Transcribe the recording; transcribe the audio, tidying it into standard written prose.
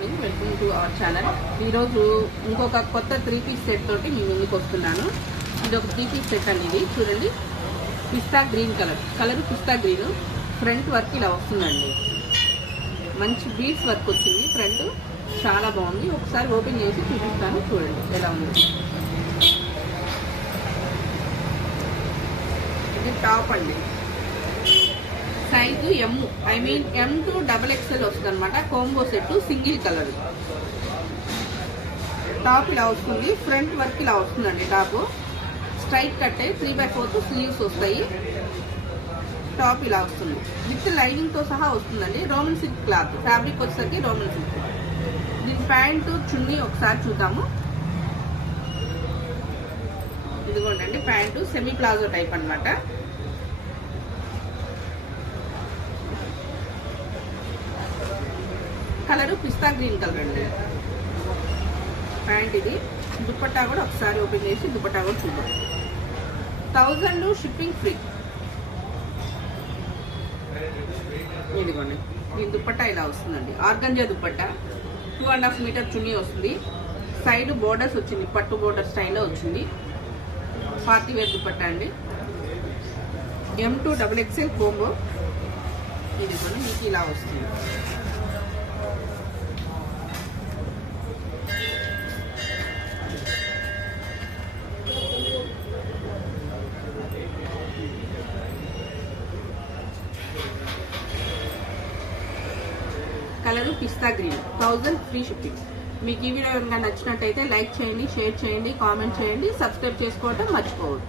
Morning, welcome to our channel. ఈరోజు ఇంకొక కొత్త 3 పీస్ సెట్ తోటి మీ ముందుకు వస్తున్నాను. ఇది ఒక 3 పీస్ సెట్ అండి. ఇది చూడండి, పిస్తా గ్రీన్ కలర్ పిస్తా గ్రీన్. ఫ్రంట్ వర్క్ ఇలా వస్తుందండి. మంచి బీడ్స్ వర్క్ వచ్చింది. ఫ్రంట్ చాలా బాగుంది. ఒకసారి ఓపెన్ చేసి చూపిస్తాను, చూడండి ఎలా ఉంది. ఇది టాప్ అండి. సైజు M to XXL వస్తుంది అనమాట. Combo set, single colour. Top ఇలా వస్తుంది. ఫ్రంట్ వర్క్ ఇలా వస్తుందండి. టాప్ స్ట్రైట్ కట్ 3/4 స్లీవ్స్ వస్తాయి. టాప్ ఇలా వస్తుంది. విత్ లైనింగ్ తో సహా వస్తుందండి. రోమన్ సిల్క్ క్లాత్ ఫ్యాబ్రిక్ వచ్చేసరికి రోమన్ సిల్క్. దీని ప్యాంటు చున్నీ ఒకసారి చూద్దాము. ఇదిగోండి ప్యాంటు, సెమీ ప్లాజో టైప్ అనమాట. కలరు పిస్తా గ్రీన్ కలర్ అండి. ప్యాంట్ ఇది. దుపట్టా కూడా ఒకసారి ఓపెన్ చేసి దుపట్టా కూడా చూద్దాం. 1000 షిప్పింగ్ ఫ్రీ. ఇదిగోండి, దీని దుపట్టా ఇలా వస్తుందండి. ఆర్గంజా దుపట్టా. 2.5 మీటర్ చున్నీ వస్తుంది. సైడ్ బోర్డర్స్ వచ్చింది, పట్టు బోర్డర్ స్టైల్లో వచ్చింది. పార్టీ వేర్ దుపట్టా అండి. M to XXL combo. ఇదిగోండి, మీకు ఇలా వస్తుంది. కలరు పిస్తా గ్రీన్. 1000 free shipping. మీకు ఈ వీడియో కనుక నచ్చినట్టయితే లైక్ చేయండి, షేర్ చేయండి, కామెంట్ చేయండి, సబ్స్క్రైబ్ చేసుకోవడం మర్చిపోవద్దు.